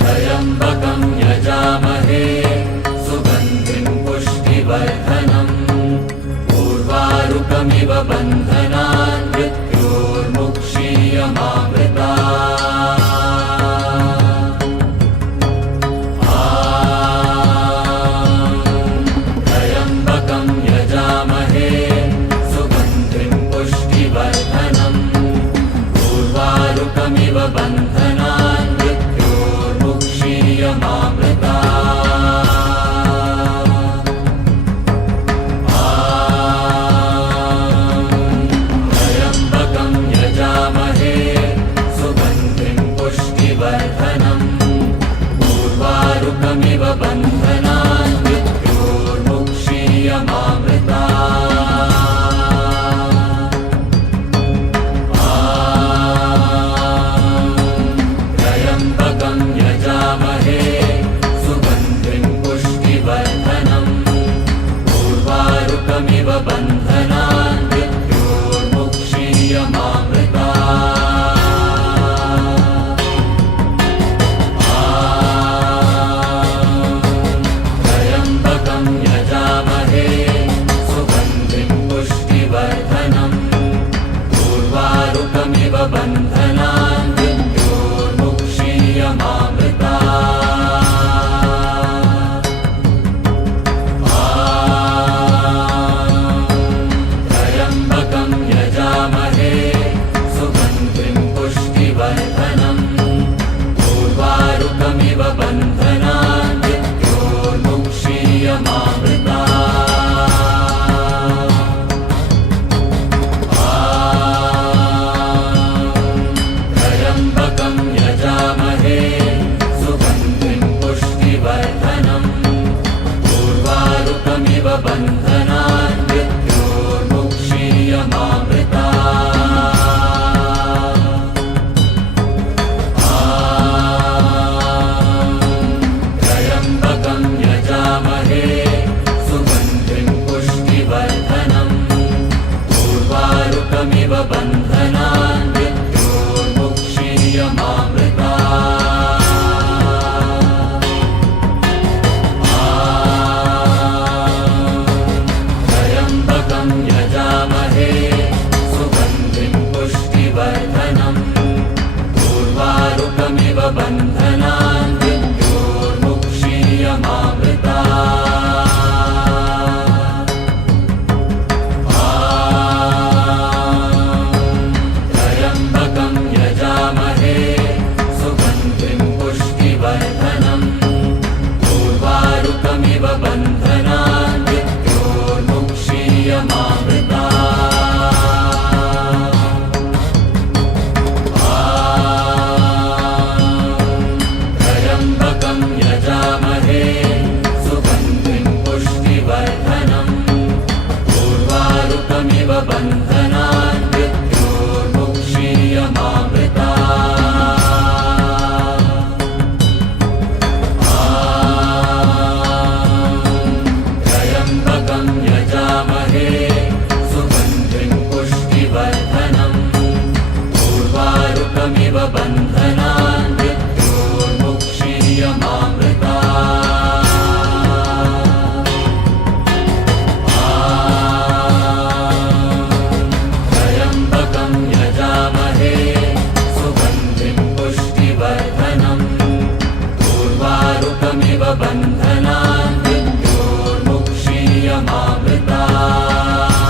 त्र्यम्बकं यजामहे सुगन्धिं पुष्टिवर्धनम् उर्वारुकमिव बन्धनान् मृत्योर्मुक्षीयमामृतात्। त्र्यम्बकं यजामहे सुगन्धिं पुष्टिवर्धनम् उर्वारुकमिव बन्धनान् मृत्योर्मुक्षीयमामृतात्। त्र्यम्बकं यजामहे सुगन्धिं पुष्टिवर्धनम् उर्वारुकमिव बन्धनान् मृत्योर्मुक्षीयमामृतात्। त्र्यम्बकं यजामहे सुगन्धिं पुष्टिवर्धनम् उर्वारुकमिव बन्धनान् मृत्योर्मुक्षीयमामृतात्। त्र्यम्बकं यजामहे सुगन्धिं पुष्टिवर्धनम् उर्वारुकमिव बन्धनान् मृत्योर्मुक्षीयमामृतात्। त्र्यम्बकं यजामहे सुगन्धिं पुष्टिवर्धनम् उर्वारुकमिव बन्धनान् मृत्योर्मुक्षीयमामृतात्। त्र्यम्बकं यजामहे सुगन्धिं पुष्टिवर्धनम् उर्वारुकमिव बन्धनान् मृत्योर्मुक्षीयमामृतात्। त्र्यम्बकं यजामहे सुगन्धिं पुष्टिवर्धनम् उर्वारुकमिव बन्धनान् मृत्योर्मुक्षीयमामृतात्। त्र्यम्बकं यजामहे सुगन्धिं पुष्टिवर्धनम् उर्वारुकमिव बन्धनान् मृत्योर्मुक्षीयमामृतात्। त्र्यम्बकं यजामहे सुगन्धिं पुष्टिवर्धनम् उर्वारुकमिव बन्धनान् मृत्योर्मुक्षीयमामृतात्। त्र्यम्बकं यजामहे सुगन्धिं पुष्टिवर्धनम् उर्वारुकमिव बन्धनान् मृत्योर्मुक्षीयमामृतात्। त्र्यम्बकं यजामहे सुगन्धिं पुष्टिवर्धनम् उर्वारुकमिव बन्धनान् मृत्योर्मुक्षीयमामृतात्। त्र्यम्बकं यजामहे सुगन्धिं पुष्टिवर्धनम् उर्वारुकमिव बन्धनान् मृत्योर्मुक्षीयमामृतात्।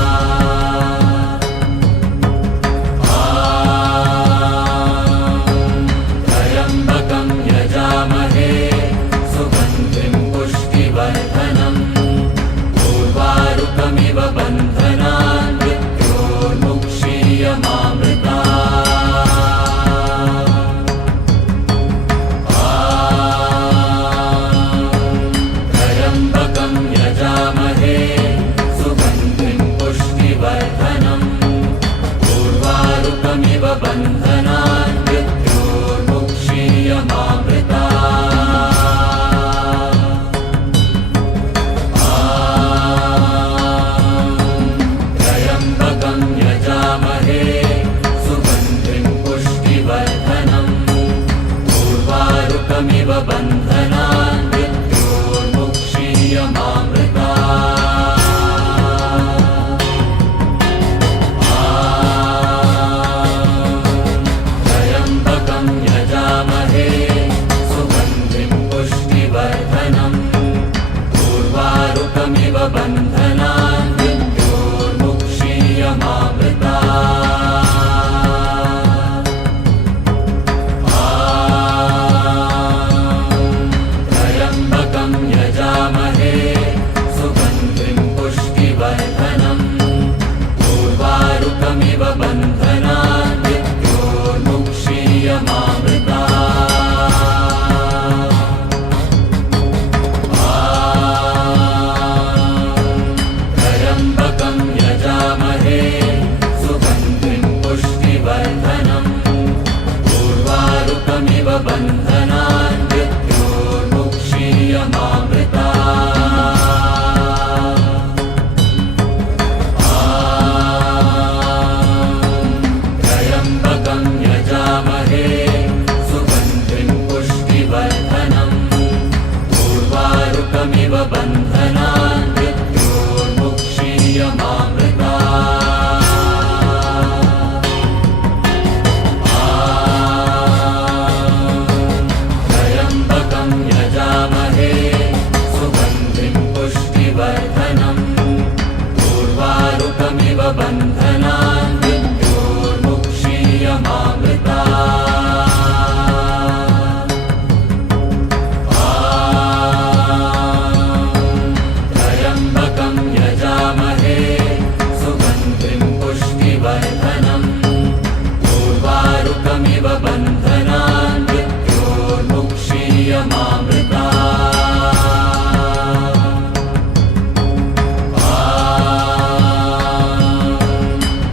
उर्वारुकमिव बन्धनान् मृत्योर्मुक्षीयमामृता त्र्यम्बकं यजामहे सुगन्धिं पुष्टिवर्धनम् उर्वारुकमिव बन्धनान् मृत्योर्मुक्षीयमामृता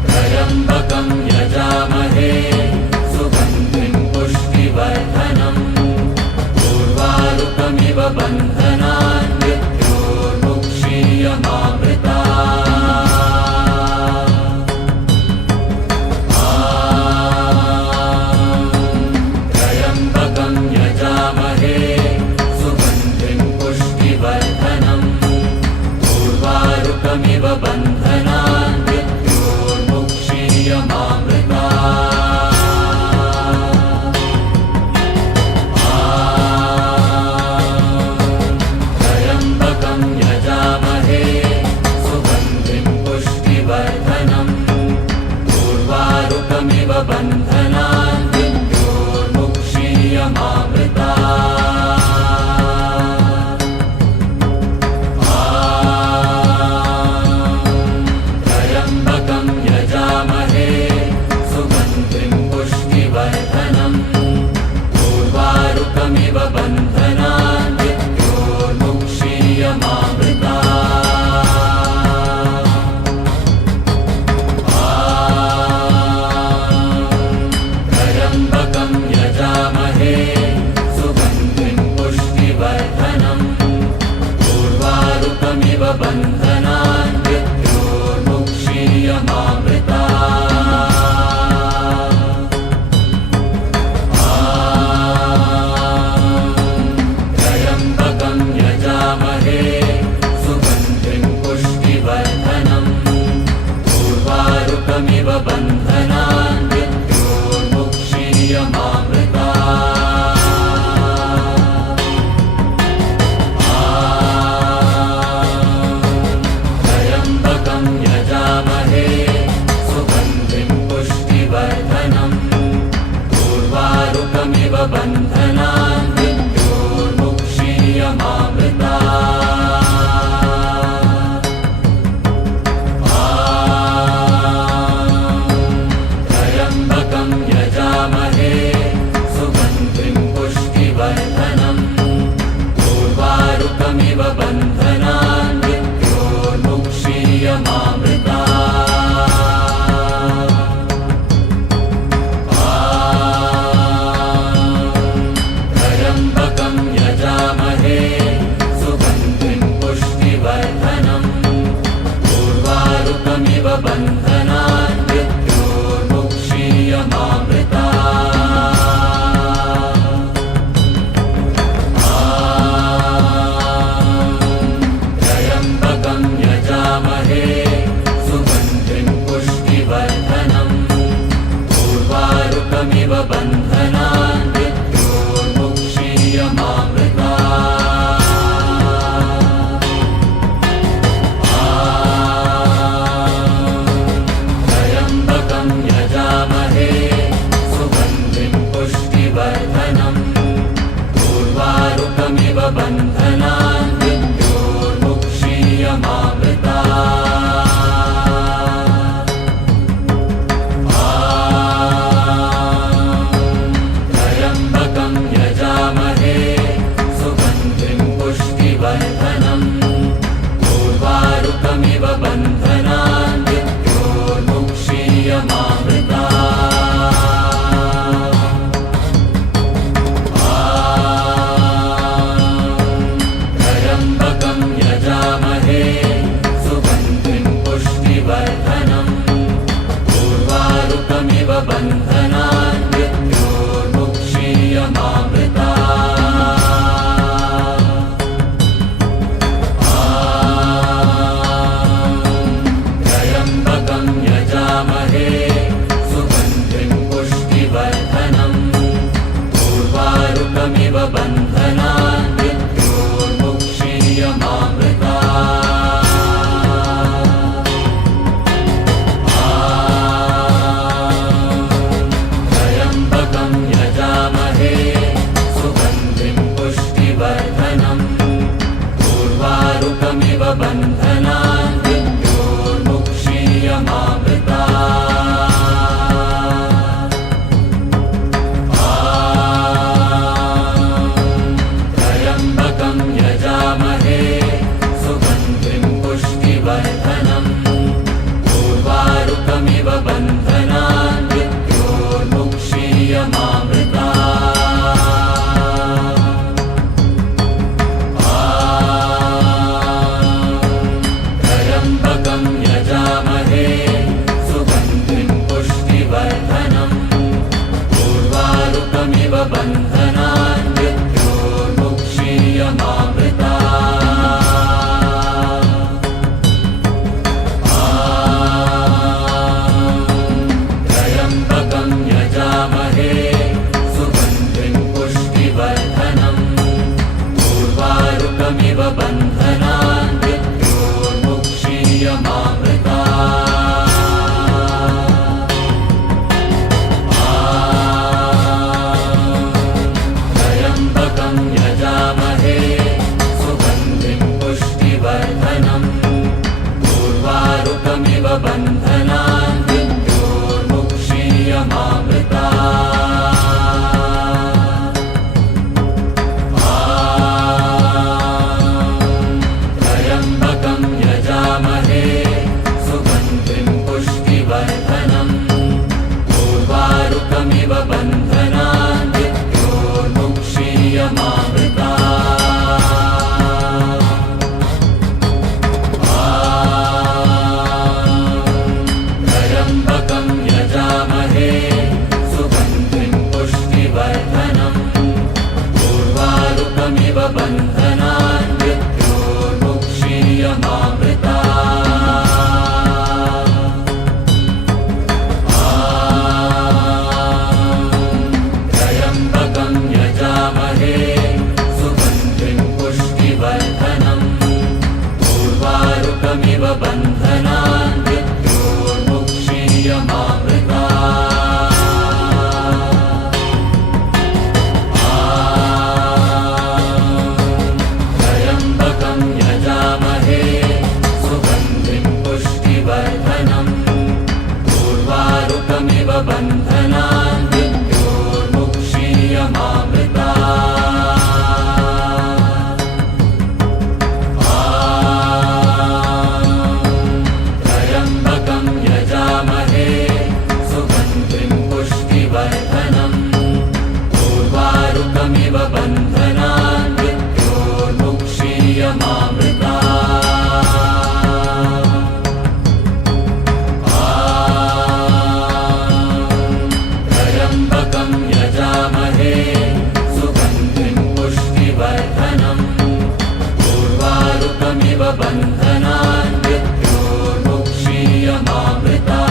त्र्यम्बकं यजामहे सुगन्धिं पुष्टिवर्धनम् उर्वारुकमिव बन्धनान् मृत्योर्मुक्षीयमामृता त्र्यम्बकं यजामहे सुगन्धिं पुष्टिवर्धनम् उर्वारुकमिव बन्धनान् मृत्योर्मुक्षीयमामृता त्र्यम्बकं यजामहे सुगन्धिं पुष्टिवर्धनम् उर्वारुकमिव बन्धनान् मृत्योर्मुक्षीयमामृता मुक्षीयमामृता त्र्यम्बकं यजामहे सुगन्धिं पुष्टिवर्धनम् उर्वारुकमिव बन्धनान् मृत्योर्मुक्षीयमामृता त्र्यम्बकं यजामहे सुगन्धिं पुष्टिवर्धनम् उर्वारुकमिव बन्धनान् मृत्योर्मुक्षीयमामृता त्र्यम्बकं यजामहे सुगन्धिं पुष्टिवर्धनम् उर्वारुकमिव बन्धनान् मृत्योर्मुक्षीयमामृता त्र्यम्बकं यजामहे सुगन्धिं पुष्टिवर्धनम् उर्वारुकमिव बन्धनान् मृत्योर्मुक्षीयमामृता त्र्यम्बकं यजामहे सुगन्धिं पुष्टिवर्धनम् उर्वारुकमिव बन्धनान् मृत्योर्मुक्षीयमामृता त्र्यम्बकं यजामहे सुगन्धिं पुष्टिवर्धनम् उर्वारुकमिव बन्धनान् मृत्योर्मुक्षीयमामृता त्र्यम्बकं यजामहे सुगन्धिं पुष्टिवर्धनम् उर्वारुकमिव बन्धनान् मृत्योर्मुक्षीयमामृता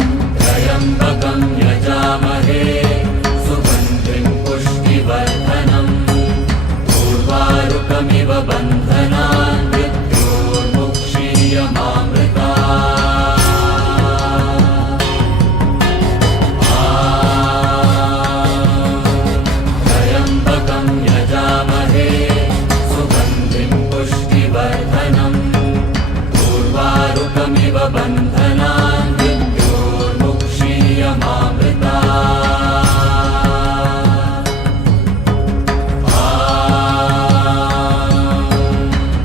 त्र्यम्बकं यजामहे सुगन्धिं पुष्टिवर्धनम् उर्वारुकमिव बन्धनान् मृत्योर्मुक्षीयमामृता त्र्यम्बकं यजामहे सुगन्धिं पुष्टिवर्धनम् उर्वारुकमिव बन्धनान् मृत्योर्मुक्षीयमामृता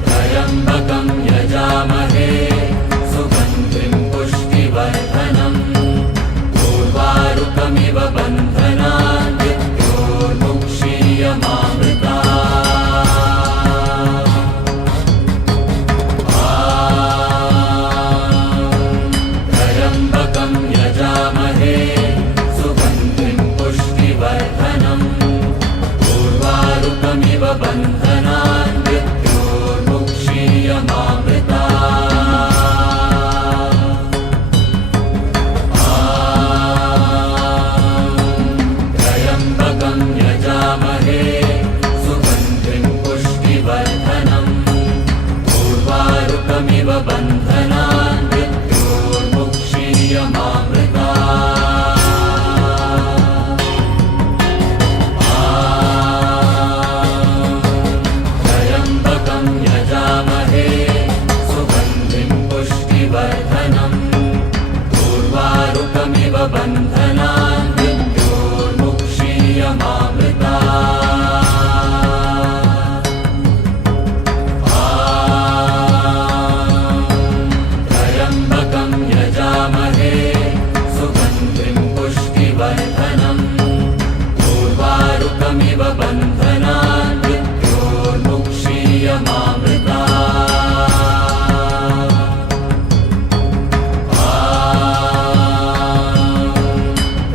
त्र्यम्बकं यजामहे सुगन्धिं पुष्टिवर्धनम् उर्वारुकमिव बन्धनान् मृत्योर्मुक्षीयमामृता त्र्यम्बकं यजामहे सुगन्धिं पुष्टिवर्धनम् उर्वारुकमिव बन्धनान् मृत्योर्मुक्षीयमामृता त्र्यम्बकं यजामहे सुगन्धिं पुष्टिवर्धनम् उर्वारुकमिव बन्धनान् मृत्योर्मुक्षीयमामृता त्र्यम्बकं यजामहे सुगन्धिं पुष्टिवर्धनम् उर्वारुकमिव बन्धनान् मृत्योर्मुक्षीयमामृता त्र्यम्बकं यजामहे सुगन्धिं पुष्टिवर्धनम् उर्वारुकमिव बन्धनान् मृत्योर्मुक्षीयमामृता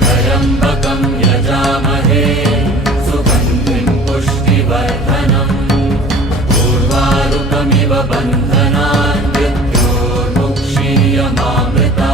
त्र्यम्बकं यजामहे सुगन्धिं पुष्टिवर्धनम् उर्वारुकमिव बन्धनान् मृत्योर्मुक्षीयमामृता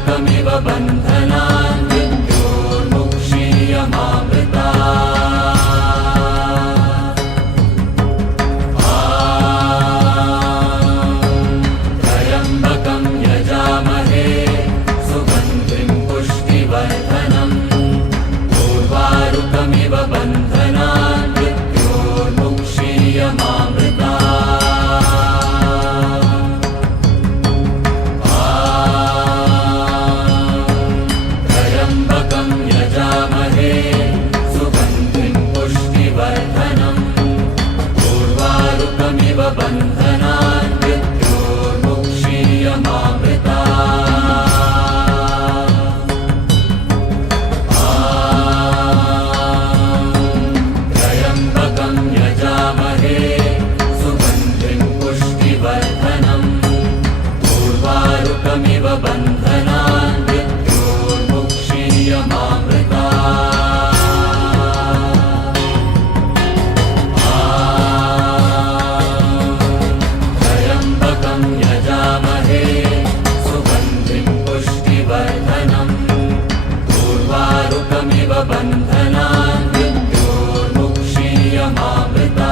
उर्वारुकमिव बन्धनान् मृत्योर्मुक्षीयमामृता त्र्यम्बकं यजामहे सुगन्धिं पुष्टिवर्धनम् उर्वारुकमिव बन्धनान् मृत्योर्मुक्षीयमामृता त्र्यम्बकं यजामहे सुगन्धिं पुष्टिवर्धनम् उर्वारुकमिव बन्धनान् मृत्योर्मुक्षीयमामृता त्र्यम्बकं यजामहे सुगन्धिं पुष्टिवर्धनम् उर्वारुकमिव बन्धनान् मृत्योर्मुक्षीयमामृता त्र्यम्बकं यजामहे सुगन्धिं पुष्टिवर्धनम् उर्वारुकमिव बन्धनान् मृत्योर्मुक्षीयमामृता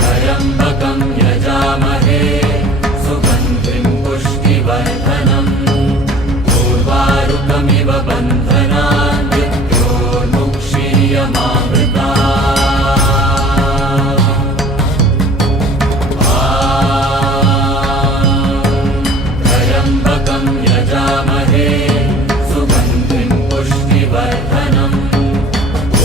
त्र्यम्बकं यजामहे सुगन्धिं पुष्टिवर्धनम् उर्वारुकमिव बन्धनान् मृत्योर्मुक्षीयमामृता त्र्यम्बकं यजामहे सुगन्धिं पुष्टिवर्धनम्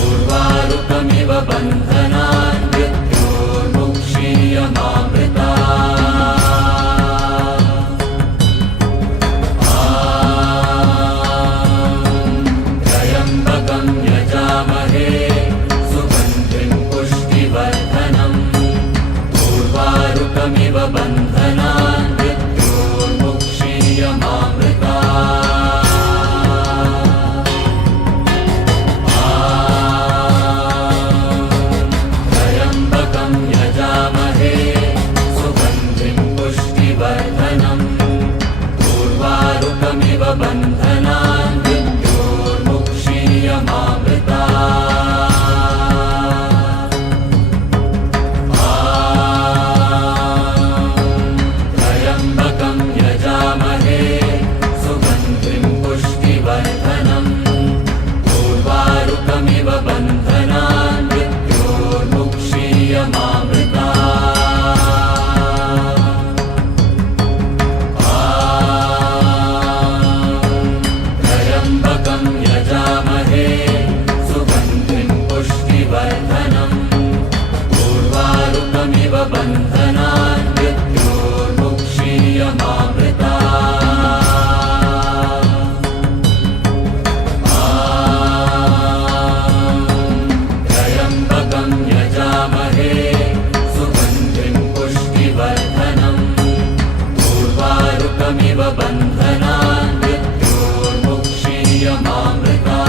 उर्वारुकमिव बन्धनान् मृत्योर्मुक्षीयमामृता त्र्यम्बकं यजामहे सुगन्धिं पुष्टिवर्धनम् उर्वारुकमिव बन्धनान् मृत्योर्मुक्षीयमामृता त्र्यम्बकं यजामहे सुगन्धिं पुष्टिवर्धनम् उर्वारुकमिव बन्धनान् मृत्योर्मुक्षीयमामृता त्र्यम्बकं यजामहे सुगन्धिं पुष्टिवर्धनम् उर्वारुकमिव बन्धनान् मृत्योर्मुक्षीयमामृता त्र्यम्बकं यजामहे सुगन्धिं पुष्टिवर्धनम् उर्वारुकमिव बन्धनान् मृत्योर्मुक्षीयमामृता त्र्यम्बकं यजामहे सुगन्धिं पुष्टिवर्धनम् उर्वारुकमिव बन्धनान् मृत्योर्मुक्षीयमामृता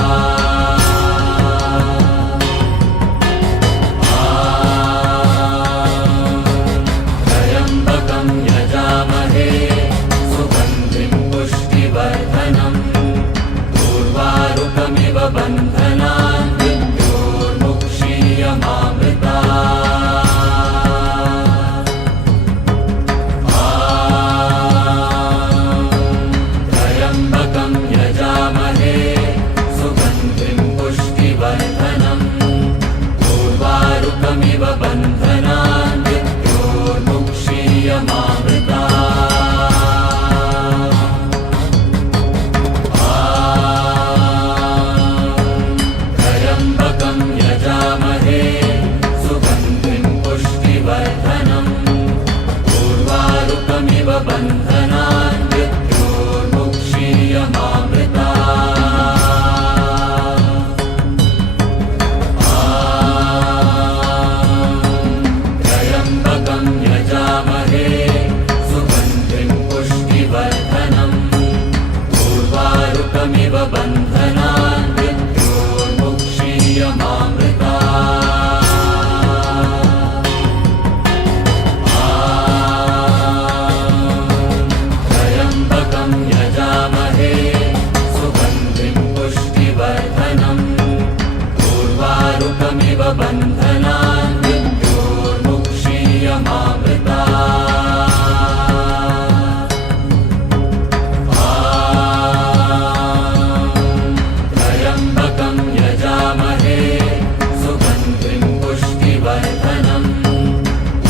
पुष्टिवर्धनम्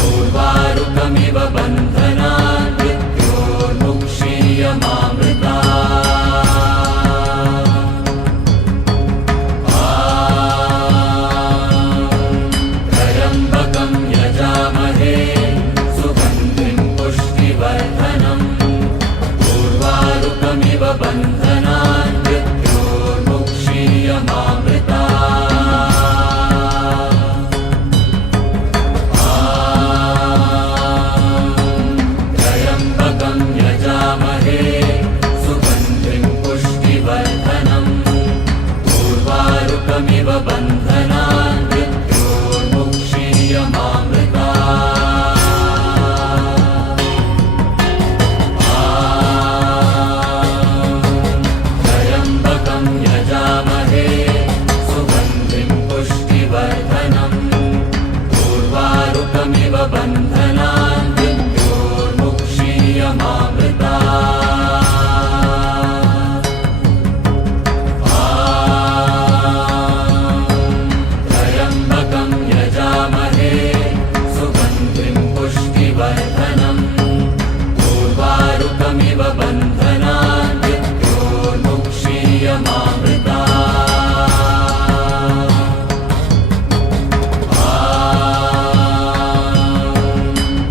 उर्वारुकमिव बन्धनान् त्र्यम्बकं यजामहे सुगन्धिं पुष्टिवर्धनम् उर्वारुकमिव बन्धनान् त्र्यम्बकं यजामहे सुगन्धिं पुष्टिवर्धनम् उर्वारुकमिव बन्धनान् त्र्यम्बकं यजामहे सुगन्धिं पुष्टिवर्धनम् उर्वारुकमिव बन्धनान् त्र्यम्बकं यजामहे सुगन्धिं पुष्टिवर्धनम् उर्वारुकमिव बन्धनान्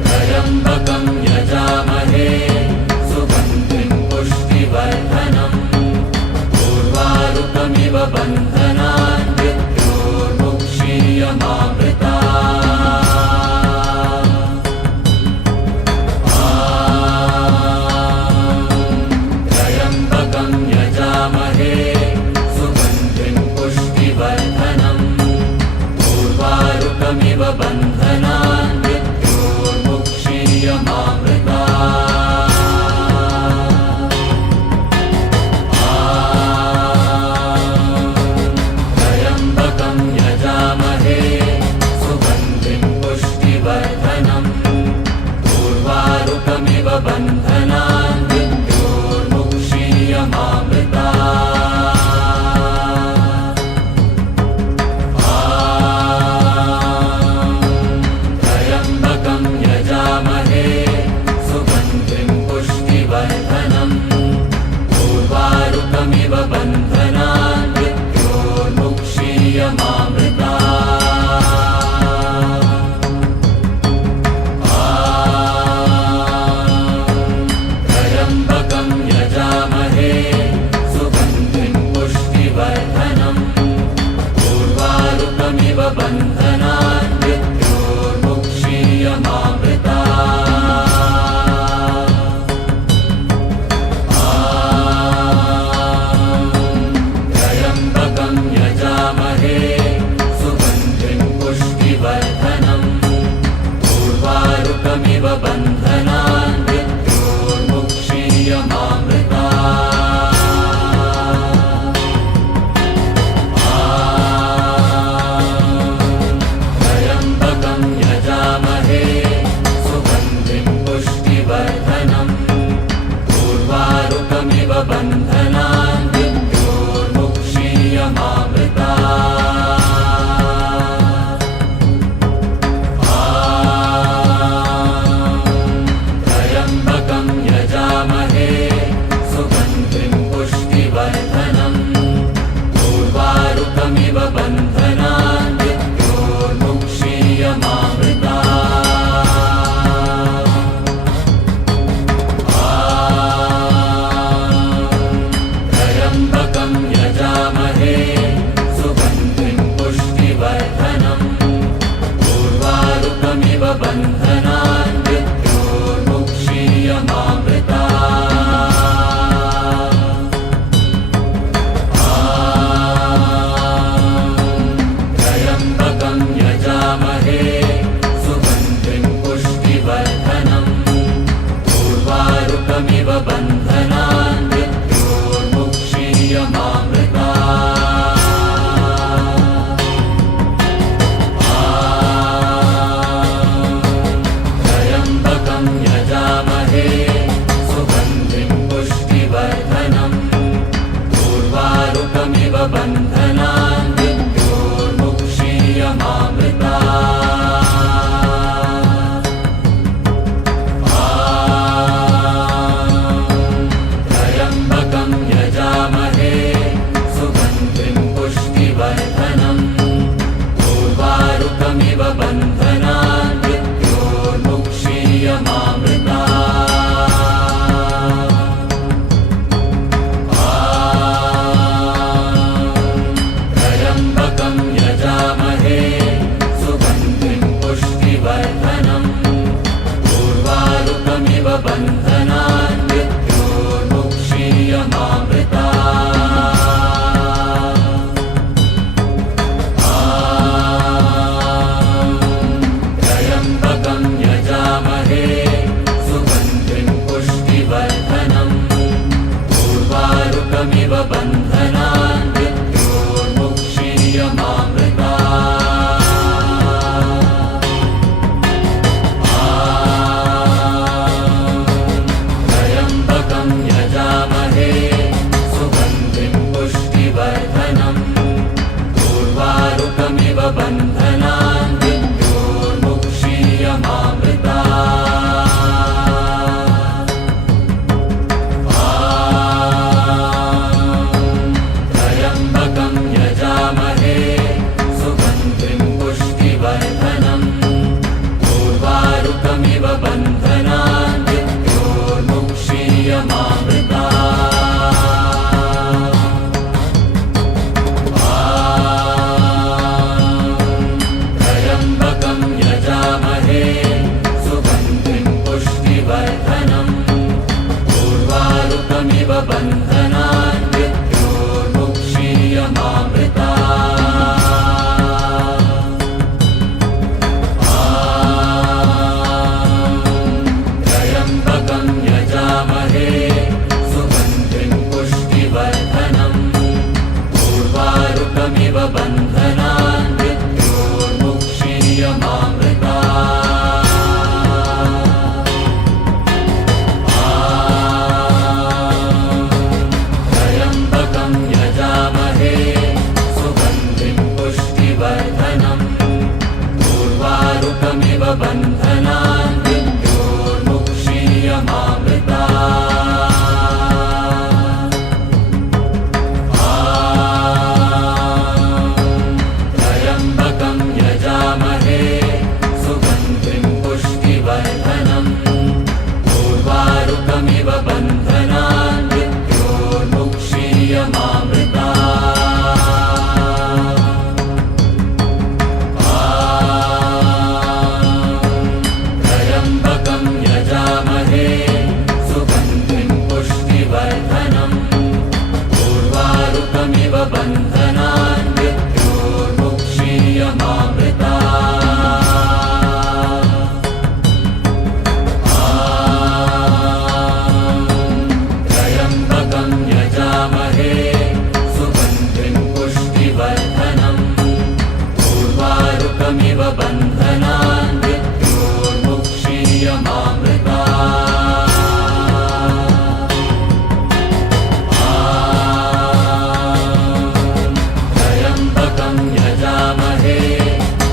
त्र्यम्बकं यजामहे सुगन्धिं पुष्टिवर्धनम् उर्वारुकमिव बन्धनान् त्र्यम्बकं यजामहे सुगन्धिं पुष्टिवर्धनम् उर्वारुकमिव बन्धनान् त्र्यम्बकं यजामहे सुगन्धिं पुष्टिवर्धनम् उर्वारुकमिव बन्धनान् त्र्यम्बकं यजामहे सुगन्धिं पुष्टिवर्धनम् उर्वारुकमिव बन्धनान् त्र्यम्बकं यजामहे सुगन्धिं पुष्टिवर्धनम् उर्वारुकमिव बन्धनान् त्र्यम्बकं यजामहे सुगन्धिं पुष्टिवर्धनम् उर्वारुकमिव बन्धनान् त्र्यम्बकं यजामहे सुगन्धिं पुष्टिवर्धनम् उर्वारुकमिव बन्धनान् त्र्यम्बकं यजामहे सुगन्धिं पुष्टिवर्धनम् उर्वारुकमिव बन्धनान् त्र्यम्बकं यजामहे सुगन्धिं पुष्टिवर्धनम् उर्वारुकमिव बन्धनान् उर्वारुकमिव बन्धनान् मृत्योर्मुक्षीयमामृतात् त्र्यम्बकं यजामहे सुगन्धिं पुष्टिवर्धनम् उर्वारुकमिव बन्धनान् त्र्यम्बकं यजामहे सुगन्धिं पुष्टिवर्धनम् उर्वारुकमिव बन्धनान् मृत्योर्मुक्षीयमामृतात् त्र्यम्बकं यजामहे सुगन्धिं पुष्टिवर्धनम् उर्वारुकमिव बन्धनान् त्र्यम्बकं यजामहे सुगन्धिं पुष्टिवर्धनम् उर्वारुकमिव बन्धनान् त्र्यम्बकं यजामहे सुगन्धिं पुष्टिवर्धनम् उर्वारुकमिव बन्धनान् त्र्यम्बकं यजामहे सुगन्धिं पुष्टिवर्धनम् उर्वारुकमिव बन्धनान् त्र्यम्बकं यजामहे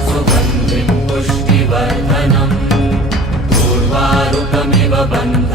सुगन्धिं पुष्टिवर्धनम् उर्वारुकमिव बन्धनान्